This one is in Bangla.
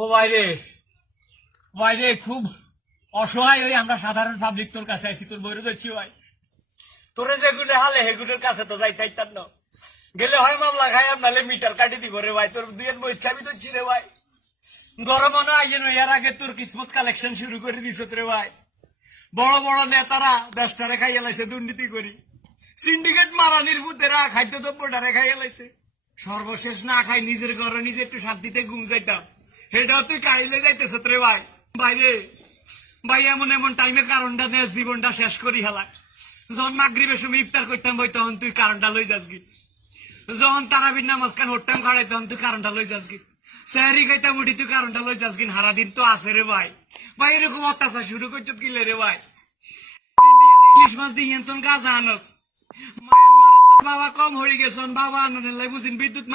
ও বাইরে বাইরে খুব অসহায় হয়ে আমরা সাধারণ পাবলিক তোর কাছে আইছি, তোর বইরে ধরছি ভাই। তোরে যেগুলো হালে হেগুলোর কাছে তো যাইতাই তার ন গেলে হয় মামলা খাই নাহলে মিটার কাটি দিব রে ভাই। তোর দুই বই চাবি ধরছি রে ভাই। গরম মনে আইয়েন এর আগে তোর কিসমত কালেকশন শুরু করে দিছ রে ভাই। বড় বড় নেতারা দেশটারে খাইয়া লাইছে দুর্নীতি করি, সিন্ডিকেট মারানির বুদ্ধেরা খাদ্য দ্রব্যটারে খাইয়া লাইছে। সর্বশেষ না খাই নিজের ঘরে নিজে একটু শান্তিতে ঘুম যাইতাম, সেটাও তুই কাইলে যাইতেছ রে ভাই। বাইরে ভাই এমন এমন টাইমে কারণটা নিয়ে জীবনটা শেষ করি হেলাক। যখন মাগরিবের সময় ইফতার করতাম ভাই তখন তুই কারণটা লই যাস গি, যখন তারাবির নামাজ খান হরতাম খাড়াই তখন তুই কারণটা লই যাস গি, স্যারি খাইতাম উঠি তুই কারণটা লই যাস গিন। হারাদিন তো আছে রে ভাই। ভাই এরকম অত্যাচার শুরু করছো কিলে রে ভাই। ইলিশ মাছ দিয়ে তোর গাছ আনস, মায়ানমারের তোর বাবা কম হয়ে গেছন, বাবা আননের লাই বুঝিন বিদ্যুৎ